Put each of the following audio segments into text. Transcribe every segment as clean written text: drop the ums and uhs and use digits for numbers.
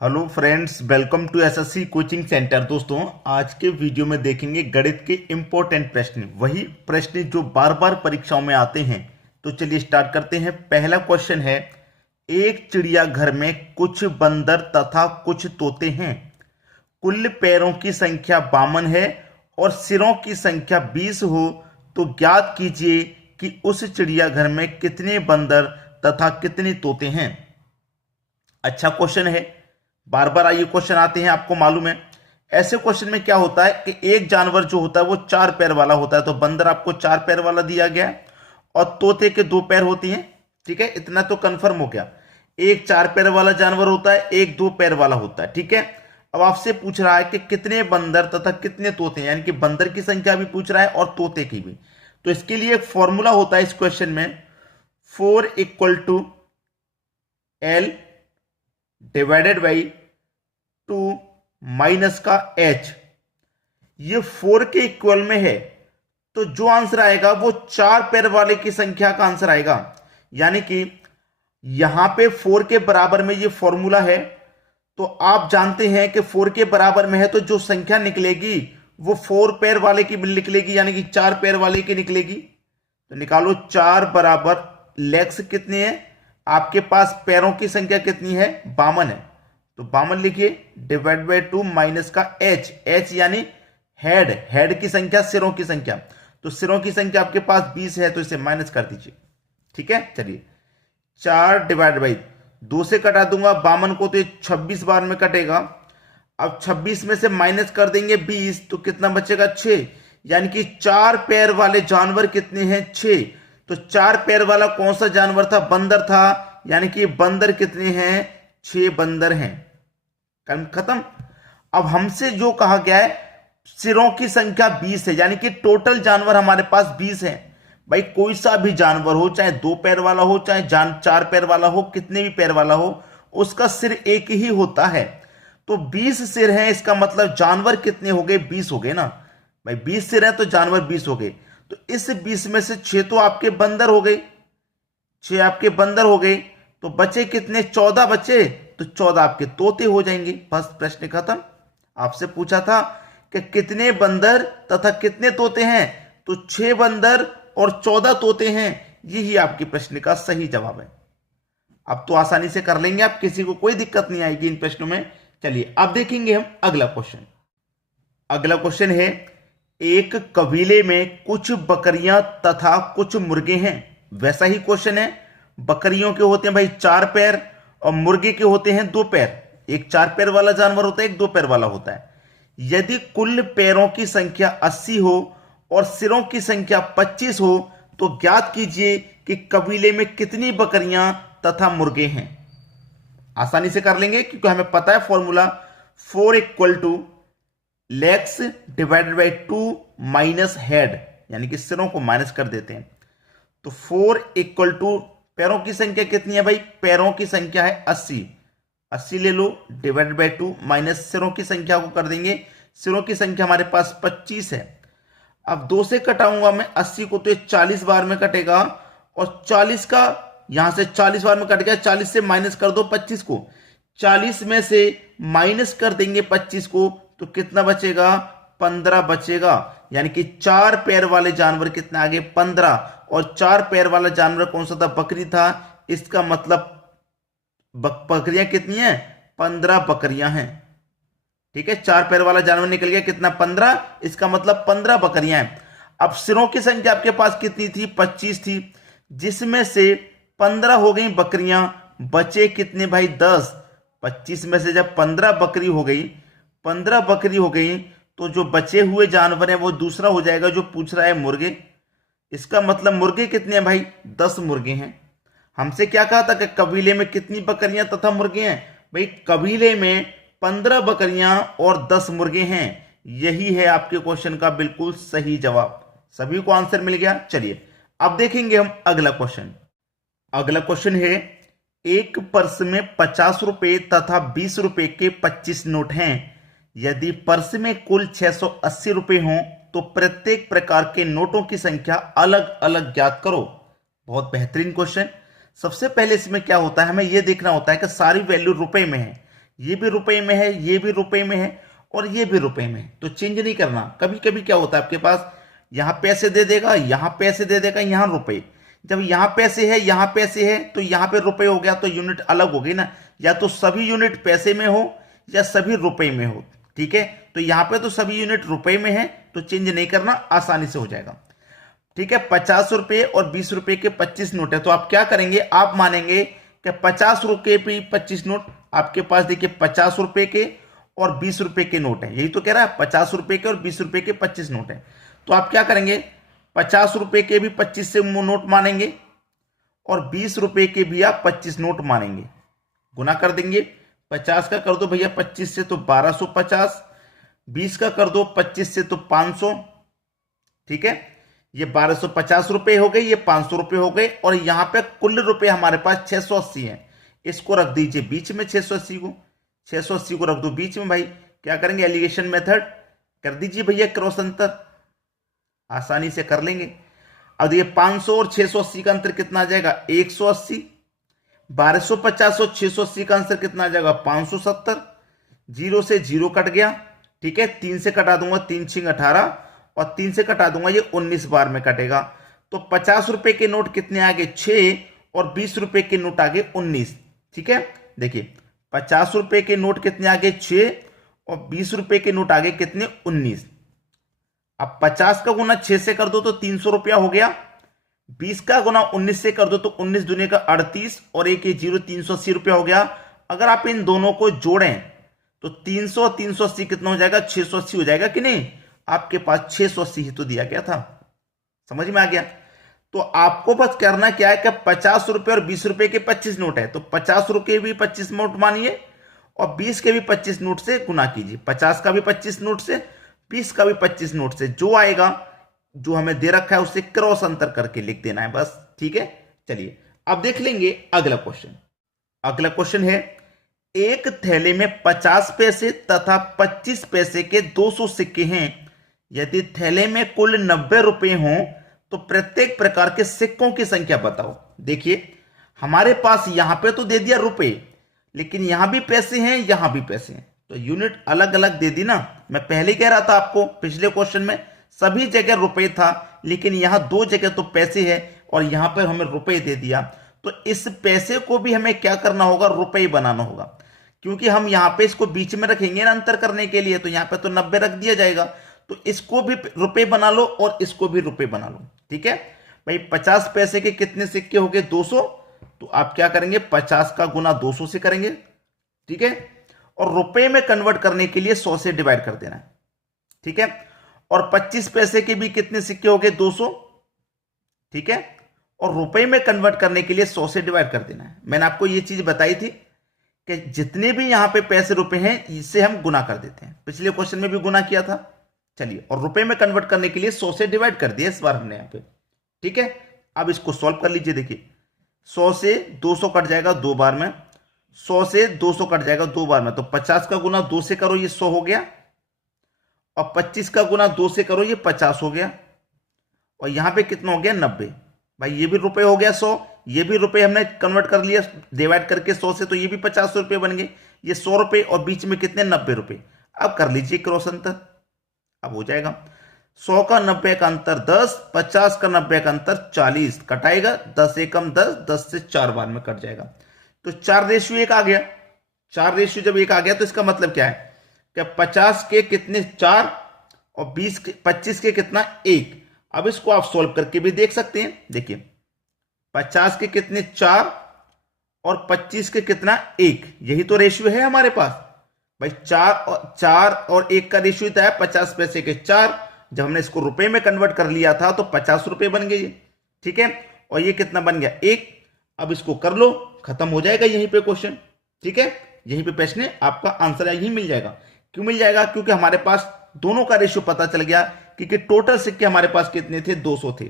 Hello friends, welcome to SSC coaching centre. दोस्तों, आज के वीडियो में देखेंगे गणित के इम्पोर्टेंट प्रश्न, वही प्रश्न जो बार बार परीक्षाओं में आते हैं। तो चलिए स्टार्ट करते हैं। पहला क्वेश्चन है, एक चिड़ियाघर में कुछ बंदर तथा कुछ तोते हैं। कुल पैरों की संख्या 52 है और सिरों की संख्या 20 हो तो ज्ञात कीजिए कि उस चिड़ियाघर में कितने बंदर तथा कितने तोते हैं। अच्छा क्वेश्चन है, बार बार ये क्वेश्चन आते हैं, आपको मालूम है। ऐसे क्वेश्चन में क्या होता है कि एक जानवर जो होता है वो 4 पैर वाला होता है, तो बंदर आपको 4 पैर वाला दिया गया है और तोते के 2 पैर होती हैं। ठीक है, इतना तो कंफर्म हो गया। एक 4 पैर वाला जानवर होता है, एक 2 पैर वाला होता है। ठीक है, अब आपसे पूछ रहा है कि कितने बंदर तथा कितने तोते हैं, यानी कि बंदर की संख्या भी पूछ रहा है और तोते की भी। तो इसके लिए एक फॉर्मूला होता है इस क्वेश्चन में, 4 = L डिवाइडेड बाई 2 माइनस का H। ये 4 के इक्वल में है, तो जो आंसर आएगा वो 4 पैर वाले की संख्या का आंसर आएगा। यानी कि यहां पे 4 के बराबर में ये फॉर्मूला है, तो आप जानते हैं कि 4 के बराबर में है तो जो संख्या निकलेगी वो 4 पैर वाले की निकलेगी, यानी कि 4 पैर वाले की निकलेगी। तो निकालो, 4 बराबर लेग्स कितने हैं, आपके पास पैरों की संख्या कितनी है, 52 है। तो 52 लिखिए, डिवाइड बाई 2 माइनस का H यानी हेड की संख्या, सिरों की संख्या। तो सिरों की संख्या आपके पास 20 है, तो इसे माइनस कर दीजिए। ठीक है, चलिए 4 डिवाइड बाई 2 से कटा दूंगा 52 को, तो ये 26 बार में कटेगा। अब 26 में से माइनस कर देंगे 20, तो कितना बचेगा, 6। यानी कि 4 पैर वाले जानवर कितने हैं, 6। तो 4 पैर वाला कौन सा जानवर था, बंदर था। यानी कि बंदर कितने हैं, 6 बंदर हैं। खत्म। अब हमसे जो कहा गया है सिरों की संख्या 20 है, यानी कि टोटल जानवर हमारे पास 20 है। भाई कोई सा भी जानवर हो, चाहे 2 पैर वाला हो, चाहे 4 पैर वाला हो, कितने भी पैर वाला हो, उसका सिर एक ही होता है। तो 20 सिर है, इसका मतलब जानवर कितने हो गए, 20 हो गए ना भाई। 20 सिर है तो जानवर 20 हो गए। तो इस 20 में से 6 तो आपके बंदर हो गए, 6 आपके बंदर हो गए। तो बचे कितने, 14 बचे। तो 14 आपके तोते हो जाएंगे। बस प्रश्न खत्म। आपसे पूछा था कि कितने बंदर तथा कितने तोते हैं, तो 6 बंदर और 14 तोते हैं। यही आपके प्रश्न का सही जवाब है। अब तो आसानी से कर लेंगे आप, किसी को कोई दिक्कत नहीं आएगी इन प्रश्नों में। चलिए अब देखेंगे हम अगला क्वेश्चन। अगला क्वेश्चन है, एक कबीले में कुछ बकरियां तथा कुछ मुर्गे हैं। वैसा ही क्वेश्चन है, बकरियों के होते हैं भाई 4 पैर और मुर्गे के होते हैं 2 पैर। एक 4 पैर वाला जानवर होता है, एक 2 पैर वाला होता है। यदि कुल पैरों की संख्या 80 हो और सिरों की संख्या 25 हो तो ज्ञात कीजिए कि कबीले में कितनी बकरियां तथा मुर्गे हैं। आसानी से कर लेंगे क्योंकि हमें पता है formula, 4 = legs divided by 2 minus head, यानी कि सिरों को माइनस कर देते हैं। तो 4 = पैरों की संख्या कितनी है भाई, पैरों की संख्या है 80। 80 ले लो, डिवाइडेड बाई 2 माइनस सिरों की संख्या को कर देंगे। सिरों की संख्या हमारे पास 25 है। अब 2 से कटाऊंगा मैं 80 को, तो ये 40 बार में कटेगा। और 40 का यहां से 40 बार में कट गया, 40 से माइनस कर दो 25 को। 40 में से माइनस कर देंगे 25 को, तो कितना बचेगा, 15 बचेगा। यानी कि 4 पैर वाले जानवर कितने आगे, 15। और 4 पैर वाला जानवर कौन सा था, बकरी था। इसका मतलब बकरियां कितनी हैं, 15 बकरियां हैं। ठीक है, 4 पैर वाला जानवर निकल गया, कितना, 15। इसका मतलब 15 बकरियां हैं। अब सिरों की संख्या आपके पास कितनी थी, 25 थी, जिसमें से 15 हो गई बकरियां, बचे कितने भाई, 10। 25 में से जब 15 बकरी हो गई, 15 बकरी हो गई, तो जो बचे हुए जानवर हैं वो दूसरा हो जाएगा जो पूछ रहा है, मुर्गे। इसका मतलब मुर्गे कितने हैं भाई, 10 मुर्गे हैं। हमसे क्या कहा था कि कबीले में कितनी बकरियां तथा मुर्गे हैं। भाई कबीले में 15 बकरियां और 10 मुर्गे हैं। यही है आपके क्वेश्चन का बिल्कुल सही जवाब। सभी को आंसर मिल गया। चलिए अब देखेंगे हम अगला क्वेश्चन। अगला क्वेश्चन है, एक पर्स में 50 रुपए तथा 20 रुपए के 25 नोट हैं। यदि पर्स में कुल 680 रुपए हों तो प्रत्येक प्रकार के नोटों की संख्या अलग अलग ज्ञात करो। बहुत बेहतरीन क्वेश्चन। सबसे पहले इसमें क्या होता है, हमें यह देखना होता है कि सारी वैल्यू रुपए में है, ये भी रुपए में है, ये भी रुपए में है और ये भी रुपए में है, तो चेंज नहीं करना। कभी कभी क्या होता है आपके पास, यहां पैसे दे देगा, यहां पैसे दे देगा, यहां रुपए। जब यहां पैसे है, यहां पैसे है, तो यहां पे रुपए हो गया, तो यूनिट अलग हो गई ना। या तो सभी यूनिट पैसे में हो या सभी रुपए में हो। ठीक है, तो यहां पे तो सभी यूनिट रुपए में है, तो चेंज नहीं करना, आसानी से हो जाएगा। ठीक है, 50 रुपए और 20 रुपए के 25 नोट है, तो आप क्या करेंगे, आप मानेंगे कि 50 रुपए पे 25 नोट आपके पास। देखिए 50 रुपए के और 20 रुपए के नोट है, यही तो कह रहा है, 50 रुपए के और 20 रुपए के 25 नोट है। तो आप क्या करेंगे, 50 रुपए के भी 25 से नोट मानेंगे और 20 रुपए के भी आप 25 नोट मानेंगे, गुना कर देंगे। 50 का कर दो भैया 25 से तो 1250, 20 का कर दो 25 से तो 500। ठीक है, ये 1250 रुपए हो गए, ये 500 रुपए हो गए, और यहां पे कुल रुपए हमारे पास 680 है। इसको रख दीजिए बीच में, 680 को रख दो बीच में। भाई क्या करेंगे, एलिगेशन मेथड कर दीजिए भैया, क्रॉस अंतर आसानी से कर लेंगे। अब ये 500 और 680 का अंतर कितना आ जाएगा, 180। 1250 और 680 का आंसर कितना आ जाएगा, 570। जीरो से जीरो कट गया। ठीक है, 3 से कटा दूंगा, 3 छिंग 18, और 3 से कटा दूंगा, ये 19 बार में कटेगा। तो 50 रुपए के नोट कितने आगे, 6, और 20 रुपए के नोट आगे 19। ठीक है, देखिए 50 रुपए के नोट कितने आगे, 6, और 20 रुपए के नोट आगे कितने, 19। अब 50 का गुना 6 से कर दो तो 300 रुपया हो गया। 20 का गुना 19 से कर दो तो 19 दूनी का 38, और एक ये जीरो, 380 रुपया हो गया। अगर आप इन दोनों को जोड़ें तो 300 और 380 कितना हो जाएगा, 680 हो जाएगा कि नहीं। आपके पास 680 ही तो दिया गया था, समझ में आ गया। तो आपको बस करना क्या है कि 50 रुपए और 20 रुपए के 25 नोट है, तो 50 रुपए भी 25 नोट मानिए और 20 के भी 25 नोट से गुना कीजिए। 50 का भी 25 नोट से, 20 का भी 25 नोट से, जो आएगा, जो हमें दे रखा है उससे क्रॉस अंतर करके लिख देना है बस। ठीक है, चलिए अब देख लेंगे अगला क्वेश्चन। अगला क्वेश्चन है, एक थैले में 50 पैसे तथा 25 पैसे के 200 सिक्के हैं। यदि थैले में कुल 90 रुपए हों तो प्रत्येक प्रकार के सिक्कों की संख्या बताओ। देखिए हमारे पास यहां पे तो दे दिया रुपए, लेकिन यहां भी पैसे हैं, यहां भी पैसे हैं, तो यूनिट अलग अलग दे दी ना। मैं पहले कह रहा था आपको, पिछले क्वेश्चन में सभी जगह रुपए था, लेकिन यहां 2 जगह तो पैसे है और यहां पर हमें रुपए दे दिया। तो इस पैसे को भी हमें क्या करना होगा, रुपए बनाना होगा, क्योंकि हम यहां पे इसको बीच में रखेंगे ना अंतर करने के लिए। तो यहां पे तो 90 रख दिया जाएगा, तो इसको भी रुपए बना लो और इसको भी रुपए बना लो। ठीक है भाई, 50 पैसे के कितने सिक्के हो गए, 200। तो आप क्या करेंगे, 50 का गुना 200 से करेंगे। ठीक है, और रुपए में कन्वर्ट करने के लिए 100 से डिवाइड कर देना है। ठीक है, और 25 पैसे के भी कितने सिक्के हो गए, 200। ठीक है, और रुपए में कन्वर्ट करने के लिए 100 से डिवाइड कर देना है। मैंने आपको यह चीज बताई थी कि जितने भी यहां पे पैसे रुपए हैं, इससे हम गुना कर देते हैं। पिछले क्वेश्चन में भी गुना किया था। चलिए, और रुपए में कन्वर्ट करने के लिए 100 से डिवाइड कर दिया इस बार हमने यहां पे। ठीक है, अब इसको सॉल्व कर लीजिए। देखिए 100 से 200 कट जाएगा 2 बार में, 100 से 200 कट जाएगा 2 बार में, तो 50 का गुना 2 से करो, ये 100 हो गया, और 25 का गुना 2 से करो, ये 50 हो गया, और यहां पे कितना हो गया, 90। भाई ये भी रुपए हो गया 100, ये भी रुपए हमने कन्वर्ट कर लिया डिवाइड करके 100 से, तो ये भी 50 रुपए बन गए। ये 100 रुपए और बीच में कितने, 90 रुपए। अब कर लीजिए क्रॉस अंतर, अब हो जाएगा 100 का 90 का अंतर 10, 50 का 90 का अंतर 40, कटाएगा 10 एकम 10, 10 से 4 बार में कट जाएगा। तो 4:1 आ गया। 4:1 आ गया, तो इसका मतलब क्या है कि 50 के कितने 4 और 25 के कितना 1। अब इसको आप सोल्व करके भी देख सकते हैं। देखिए 50 के कितने 4 और 25 के कितना 1, यही तो रेशियो है हमारे पास। भाई 4 और 1 का रेशियो था 50 पैसे के 4। जब हमने इसको रुपए में कन्वर्ट कर लिया था तो 50 रुपए बन गए ये। ठीक है, और ये कितना बन गया 1। अब इसको कर लो, खत्म हो जाएगा यहीं पे क्वेश्चन। ठीक है, यहीं पे प्रश्न आपका आंसर यही मिल जाएगा। क्यों मिल जाएगा, क्योंकि हमारे पास दोनों का रेशियो पता चल गया, क्योंकि टोटल सिक्के हमारे पास कितने थे, 200 थे।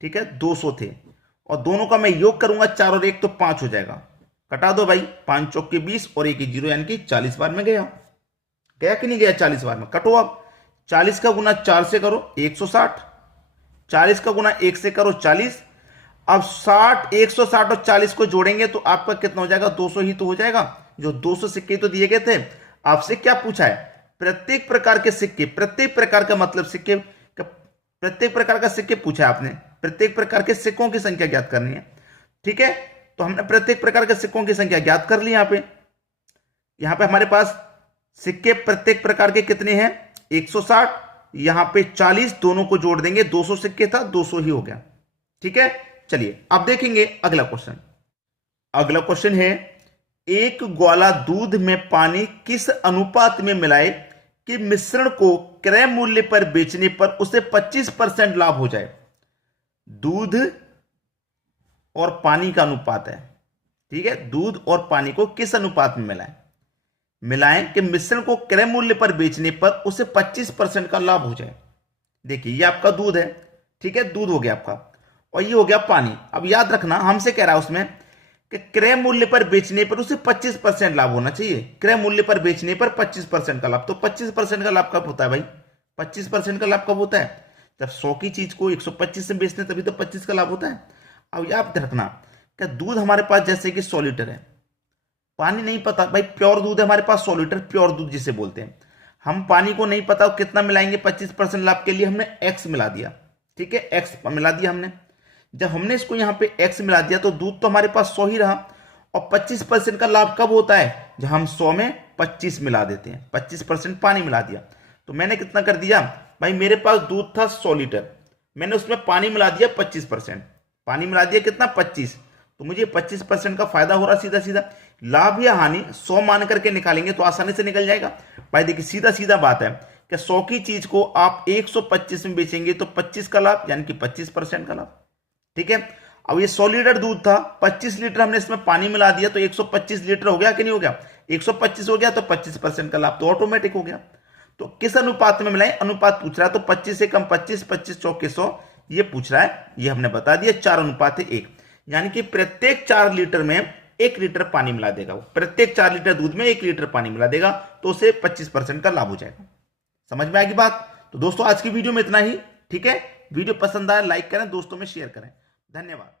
ठीक है, 200 थे, और दोनों का मैं योग करूंगा 4 और 1 तो 5 हो जाएगा। कटा दो भाई, 5 चौक के 20 और 1 जीरो, यानी कि 40 बार में गया कि नहीं गया, 40 बार में। कटो, अब 40 का गुना 4 से करो 160, 40 का गुना 1 से करो 40। अब 60, 160 और 40 को जोड़ेंगे तो आपका कितना हो जाएगा, 200 ही तो हो जाएगा। जो 200 सिक्के तो दिए गए थे, आपसे क्या पूछा है, प्रत्येक प्रकार के सिक्के, प्रत्येक प्रकार का मतलब सिक्के, प्रत्येक प्रकार का सिक्के पूछा है आपने, प्रत्येक प्रकार के सिक्कों की संख्या ज्ञात करनी है। ठीक है, तो हमने प्रत्येक प्रकार के सिक्कों की संख्या ज्ञात कर ली। यहां पे हमारे पास सिक्के प्रत्येक प्रकार के कितने हैं, 160, यहां पे 40, दोनों को जोड़ देंगे, 200 सिक्के था, 200 ही हो गया। ठीक है, चलिए अब देखेंगे अगला क्वेश्चन। अगला क्वेश्चन है, एक ग्वाला दूध में पानी किस अनुपात में मिलाए कि मिश्रण को क्रय मूल्य पर बेचने पर उसे 25% लाभ हो जाए। दूध और पानी का अनुपात है। ठीक है, दूध और पानी को किस अनुपात में मिलाएं कि मिश्रण को क्रय मूल्य पर बेचने पर उसे 25% का लाभ हो जाए। देखिए ये आपका दूध है, ठीक है, दूध हो गया आपका, और ये हो गया पानी। अब याद रखना हमसे कह रहा है उसमें कि क्रय मूल्य पर बेचने पर उसे 25% लाभ होना चाहिए। क्रय मूल्य पर बेचने पर 25% का लाभ, तो 25% का लाभ कब होता है भाई, 25% का लाभ कब होता है, जब 100 की चीज को 125 से बेचते तभी तो 25 का लाभ होता है। अब याद रखना कि दूध हमारे पास जैसे कि 100 लीटर है, पानी नहीं पता भाई, प्योर दूध है हमारे पास 100 लीटर, प्योर दूध जिसे बोलते हैं। हम पानी को नहीं पता कितना मिलाएंगे, 25% लाभ के लिए हमने x मिला दिया। ठीक है, x मिला दिया हमने। जब हमने इसको यहां पे x मिला दिया तो दूध तो हमारे पास 100 ही रहा, और 25% का लाभ कब होता है, जब हम 100 में 25 मिला देते हैं, 25% पानी मिला दिया। तो मैंने कितना कर दिया भाई, मेरे पास दूध था 100 लीटर, मैंने उसमें पानी मिला दिया 25%, पानी मिला दिया कितना 25, तो मुझे 25% का फायदा हो रहा। सीधा सीधा लाभ या हानि 100 मान करके निकालेंगे तो आसानी से निकल जाएगा भाई। देखिए सीधा सीधा बात है कि 100 की चीज को आप 125 में बेचेंगे तो 25 का लाभ, यानी कि 25% का लाभ। ठीक है, अब ये 100 लीटर दूध था, 25 लीटर हमने इसमें पानी मिला दिया तो 125 लीटर हो गया कि नहीं हो गया, 125 हो गया, तो 25% का लाभ तो ऑटोमेटिक हो गया। तो किस अनुपात में मिलाएं, अनुपात पूछ रहा है, तो 25 से कम 25, 25 चौके 100, ये पूछ रहा है, ये हमने बता दिया 4 अनुपात है 1, यानी कि प्रत्येक 4 लीटर में 1 लीटर पानी मिला देगा। प्रत्येक 4 लीटर दूध में 1 लीटर पानी मिला देगा तो उसे 25% का लाभ हो जाएगा। समझ में आएगी बात। तो दोस्तों आज की वीडियो में इतना ही। ठीक है, वीडियो पसंद आया लाइक करें, दोस्तों में शेयर करें। धन्यवाद।